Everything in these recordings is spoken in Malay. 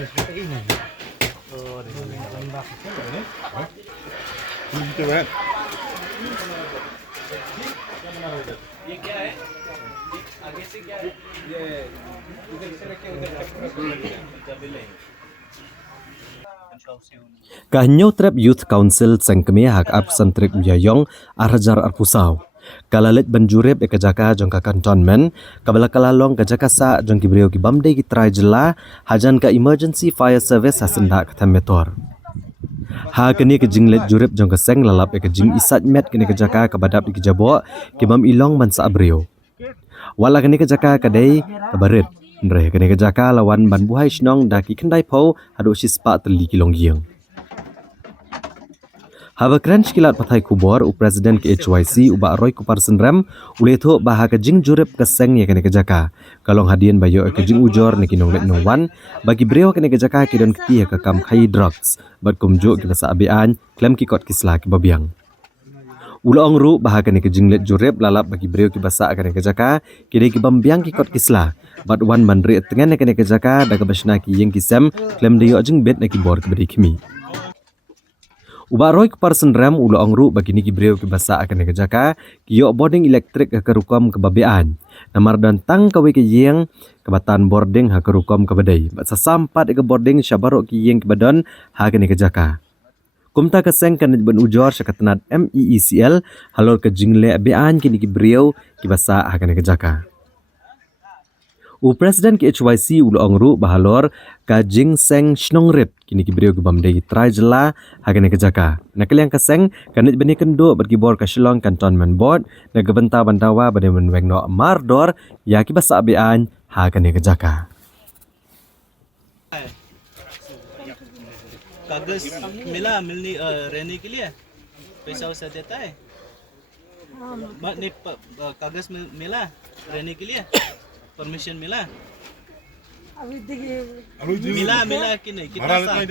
Gitu kan? ये क्या है? आगे से क्या है? ये इधर से रखे उधर तक Kahnyo Trap Youth Council Sengkemia Hak Ap Santrik Uyayong Arjar Arpusau. Kalalit banjurib ekajaka jongka cantonment, kabala kalalong kajaka sa jongki brio ki bamde ki try jela hajan ka emergency fire service hasenda ka metor. Ha kini ke jinglet jurib jongka seng lalap ke jing isat met kini kajaka kabadap ki jabo ki bam ilong man sa brio. Wala kini kajaka kadai kabarit. Ndre kini kajaka lawan ban buhai shnong daki kendai pau hadu sispa teli kilong giang. Haba crunch kilat pathai kubor u presiden ke HYC uba Roy Kuparsen Ram uletho baha ke jing jurip ke seng ya kene kejaka kalong hadian bayo ke jing ujor ne kinong let no one bagi breo kene kejaka ki don ki ke kam khai drugs bat kumjo ki basa abian klem ki kot kisla ki babiang ulong ru baha kene ke jing let jurip lalap bagi breo ki basa kene kejaka ki de ki bambiang ki kot kisla bat wan mandri tengen ne kene kejaka da ke basna ki yeng kisem klem de yo jing bet ne ki bor ke beri kimi Uba Roy Kuparsen Ram ulo angru bagi niki breu ke basa akan negajaka kiyo boarding elektrik ke rukom kebabean namar dan tang kawe ke yeng kebatan boarding ha ke rukom ke badai basa sampat ke boarding syabarok ki yeng ke badan ha ke negajaka kumta ke seng kan ben ujor syakatanat MEECL halor ke jingle bean ki niki breu ke basa ha ke negajaka U Presiden ke HYC ulo angru bahalor ka jing seng shnongrip kini ki brio gebam dei try jela hagane kejaka nakal yang kaseng kanit beni kendo bagi bor ka Shillong Cantonment Board na gebenta bandawa bade menweng no mardor ya ki basa abian hagane kejaka कागज मिलनी रहने के लिए पैसा वैसा देता है कागज मिला रहने के लिए परमिशन मिला अभी देखिए मिला कि नहीं कितना साल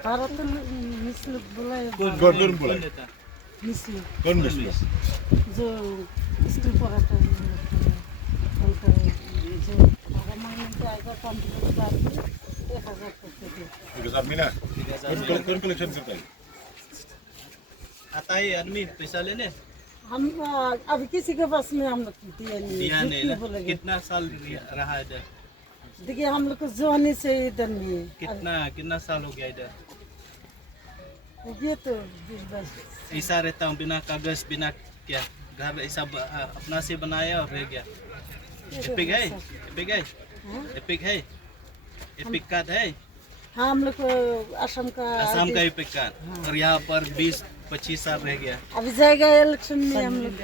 भारत मिसल बुलाए कौन बुलाए? देता मिसल कौन मिसल? जो स्कूल पढ़ाता है उनका जो हमारे मायने के आएगा कंप्यूटर क्लास में 1000 करते थे 3,000 मिला? कौन कलेक्शन करता है? आता है आदमी पैसा लेने हम अभी किसी के पास में हम लोग दिया दिया नहीं नहीं क्यों ना? बोलेंगे कितना साल रहा इधर देखिए हम लोग को जवानी से इधर नहीं है कितना साल हो गया इधर ये तो 20 ऐसा रहता हूँ बिना कागज बिना क्या घर ऐसा अपना से बनाया और रह गया एपिक है एपिक है एपिक कार्ड है हाँ हम लोग को असम का असम का एपिक कार्ड और यहाँ पर 20-25 साल रह गया अभी जाएगा इलेक्शन में हम लोग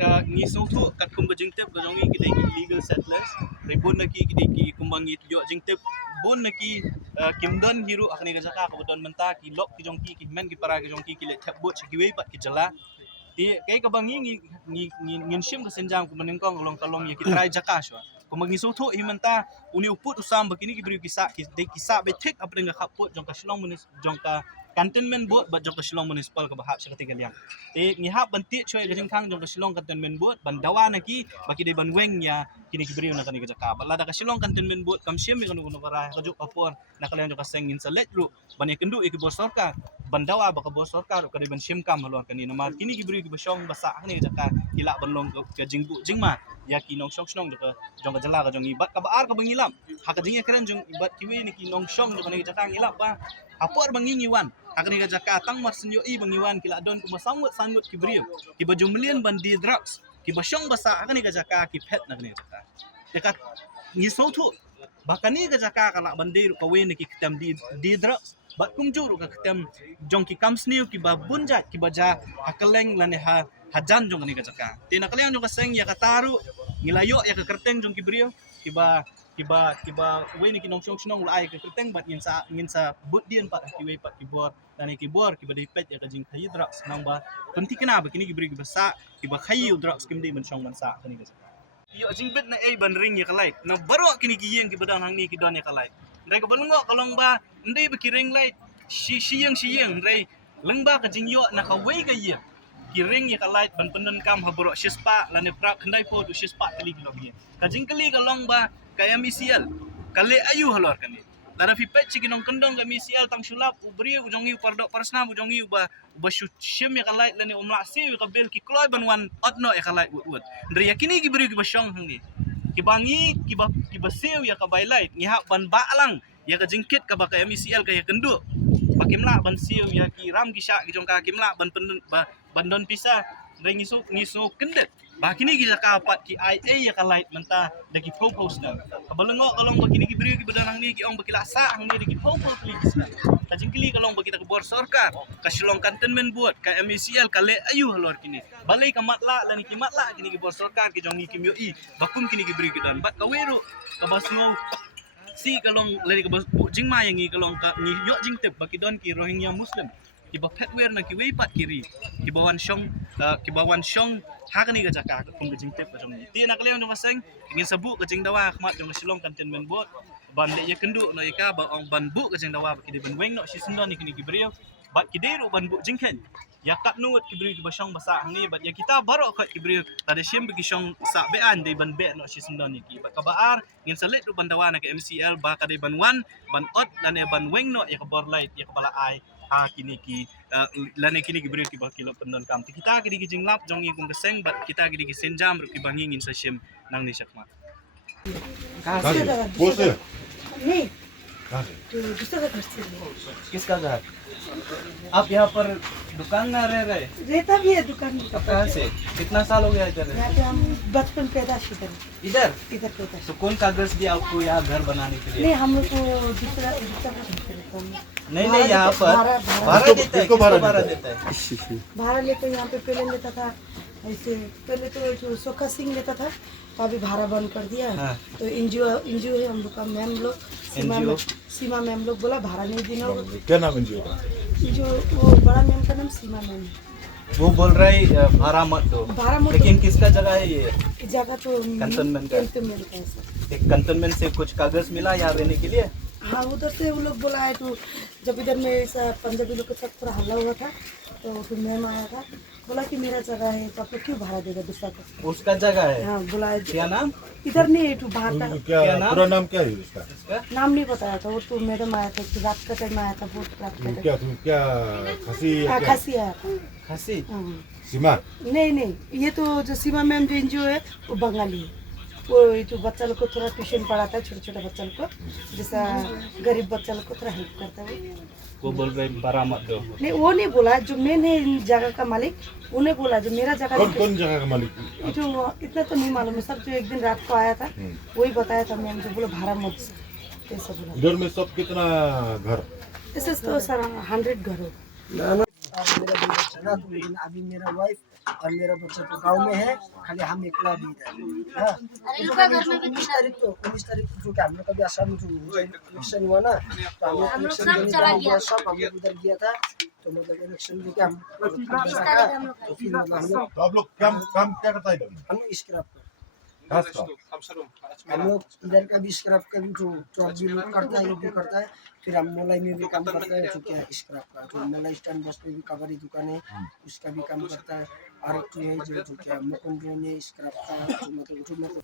ka ngisong thu kat kum jingtep ka jongi kidai ki illegal settlers rebon na ki kidai ki kumbangi yo jingtep bon na ki kimdon hiru akni ka jaka ka bodon menta ki lok ki jongki ki men ki para ki jongki ki le thap bot ki wei pat ki jala ti kai ka bangi ngin shim ka senjang ku menengkong long kalong ye ki try jaka shwa ko magngisong thu himenta uni uput usam bakini ki bri ki sa ki de ki sa be thik apre nga khapot jongka Shillong munis jongka Cantonment Board bat jongka Shillong Municipal ka bahap sa katigal yang te ngihap banti choy gajing thang jongka Shillong Cantonment Board bandawa na ki baki de banweng ya kini kibriyo na kani kajaka balada ka Shillong Cantonment Board kam shem mi kanu para kajuk papor nakalan jongka seng in select ru bani kendu iki bos sarkar bandawa baka bos sarkar ka de ban shem kam halor kani namar kini kibriyo ki basong basa kani kajaka kila banlong ka jingbu jingma ya ki nong shong jongka jala ka jongi bat ka baar ka bangilam haka jingi keren jong bat kiwi ni ki nong shong jongka ni kajaka ngilap ba apor bangingiwan akani ka jaka tang mar senyo i bangiwan kila don kuma sangut kibriyo ki bajumlian bandi drugs ki basyong basa akani ka jaka ki pet na kani jaka dekat ngiso thu bakani ka jaka kala bandi ka we ni ki kitam di drugs bat kumjuru ka kitam jong ki kamsniu ki ba bunjat ki baja hakaleng lane ha hajan jong kani ka jaka tina kaleng jong ka seng ya kataru ngilayo ya ka kerteng jong kibriyo kiba we ni kinong shong ulai ka kerteng bat ngin sa buddian pat kiwe pat kibor dan kibor kiba dipet ya ka jing khai drugs nang ba penting kena ba kini kibri kiba sa kiba khai drugs kimdi man shong man sa kani ka yo jing bet na ban ring ya kalai na baro kini kiyeng kiba dan hang ni kidon ya kalai ndai ka balungo kalong ba ndai ba kiring lai shiyeng ndai lengba ka jing yo na ka we ka ye kiring ya kalai ban penen kam habro shispa lane prak khandai po du shispa kali kilong ye ka jing kali kalong ba kaya misial kale ayu halor kan ni lara fipet cikinong kendong kami sial tang sulap ubri ujongi pardok persna ujongi uba syim ya kalai lani umlasi ka bel ki kloy banwan otno ya kalai wut ndri yakini gibri ki basyong hang ni kibangi kibaseu ya ka bailai ngiha ban balang ya ka jingkit ka baka MCL ka ya kenduk pakimla ban siu ya ki ram ki syak ki jongka kimla ban don pisa ndri ngisu kendet bah kini kita kapat ki IA ya kalait menta dagi propose na kabalengok kalong bakini ki beri ki bedanang ni ki ong baki laksa hang ni dagi propose please na kajingkili kalong bagi tak bor sarkar ka Shillong Cantonment buat ka MECL kale ayu halor kini balai ka matla lani ki matla kini ki bor sarkar ki jongi ki myo i bakum kini ki beri ki dan bat kaweru ka basno si kalong lari ka jingma yang ni kalong ka ni yo jingtep baki don ki Rohingya Muslim ki bapet wer na ki weipat kiri ki bawan syong hakani ka jaka ka kung jingtep ka jong ti nak lew no maseng ingin sabu ka jing dawa khmat jong Shillong Cantonment buat ban le ye kenduk no ika ba ong ban bu ka jing dawa ki di ban weng no si sendon ni kini ki beriau bat ki deru ban bu jingken ya kat nuut ki beri ki basyong basa hang ni bat ya kita baro ka ki beri tade syem bagi syong sa bean de ban be no si sendon ni ki bat ka baar ingin salet ru ban dawa na ka MCL ba ka de ban wan ban ot dan ya ban weng no ya ka bor light ya ka bala ai ha kini ki lane kini ki beri ki ba kilo pendon kam ti kita ki di jinglap jong i kung keseng bat kita ki di senjam ru ki bangi ngin sa syem nang ni sakmat Bose है नहीं कहाँ से तो दूसरा घर से किसका घर आप यहाँ पर दुकान में रह रहे रहता भी है दुकान में कब कहाँ से कितना साल हो गया इधर यहाँ पे हम बचपन पैदाश इधर इधर पैदाश तो कौन कागज दिया आपको यहाँ घर बनाने के लिए नहीं हम लोग को दूसरा दूसरा घर से रहता हूँ नहीं यहाँ पर भाड़ा देता है किसको किसको भाड़ा भाड़ा देता है भाड़ा लेते यहाँ पे पहले लेता था ऐसे पहले तो जो सोखा सिंह लेता था तो अभी भाड़ा बंद कर दिया हाँ। तो एनजीओ है हम लोग का मैम लोग NGO? सीमा मैम लोग बोला भाड़ा नहीं देना क्या नाम एनजीओ का जो वो बड़ा मैम का नाम सीमा मैम है वो बोल रहा है भाड़ा मत दो भाड़ा मत लेकिन किसका जगह है ये जगह तो कंटोनमेंट का। कंटोनमेंट का है सर। एक कंटोनमेंट से कुछ कागज मिला यहाँ रहने के लिए हाँ उधर से वो लोग बोला है तो जब इधर में ऐसा पंजाबी लोग के साथ थोड़ा हल्ला हुआ था तो फिर मैम आया था बोला कि मेरा जगह है तो आप लोग क्यों भाड़ा देगा दूसरा को उसका जगह है हाँ बोला है क्या नाम इधर नहीं है तो बाहर का क्या क्या नाम? पूरा नाम क्या है इसका इसका नाम नहीं बताया था वो तो मैडम आया था कि रात का टाइम आया था बहुत रात का टाइम तुम क्या खसी या क्या? खासी आया था खसी हाँ। सीमा नहीं ये तो जो सीमा मैम जो एनजीओ है वो बंगाली है वो ये जो बच्चा लोग को थोड़ा ट्यूशन पढ़ाता है छोटे छोटे बच्चा लोग को जैसा गरीब बच्चा लोग को थोड़ा हेल्प करता है वो बोल रहे भाड़ा मत दो नहीं वो नहीं बोला जो मेन है इन जगह का मालिक उन्हें बोला जो मेरा जगह कौन जगह का मालिक ये जो इतना तो नहीं मालूम है सब जो एक दिन रात को आया था वही बताया था मैम जो बोला भाड़ा मत दो, ऐसा बोला इधर में सब कितना घर ऐसे तो सर 100 घर हो मेरा भी बच्चा ना तो लेकिन अभी मेरा वाइफ और मेरा बच्चा तो गाँव में है खाली हम एकला भी इधर हाँ। तो कभी 19 तारीख को जो कि हम लोग कभी आसाम में जो इलेक्शन हुआ ना तो हम लोग इलेक्शन देने जहाँ हुआ सब हम लोग उधर गया था तो मतलब इलेक्शन देके हम तो फिर मतलब हम लोग तो आप लोग काम क्या करता है इधर में? हम लोग स्क्रैप घास का हम लोग इधर का भी स्क्रैप का भी जो भी लोग करता है ये भी करता है फिर हम मोलाई में भी काम करता है जो क्या है स्क्रैप का जो मोलाई स्टैंड बस पे भी कबाड़ी दुकान है उसका भी काम करता है और एक तो है जो क्या मुकुंद ने स्क्रैप का जो मतलब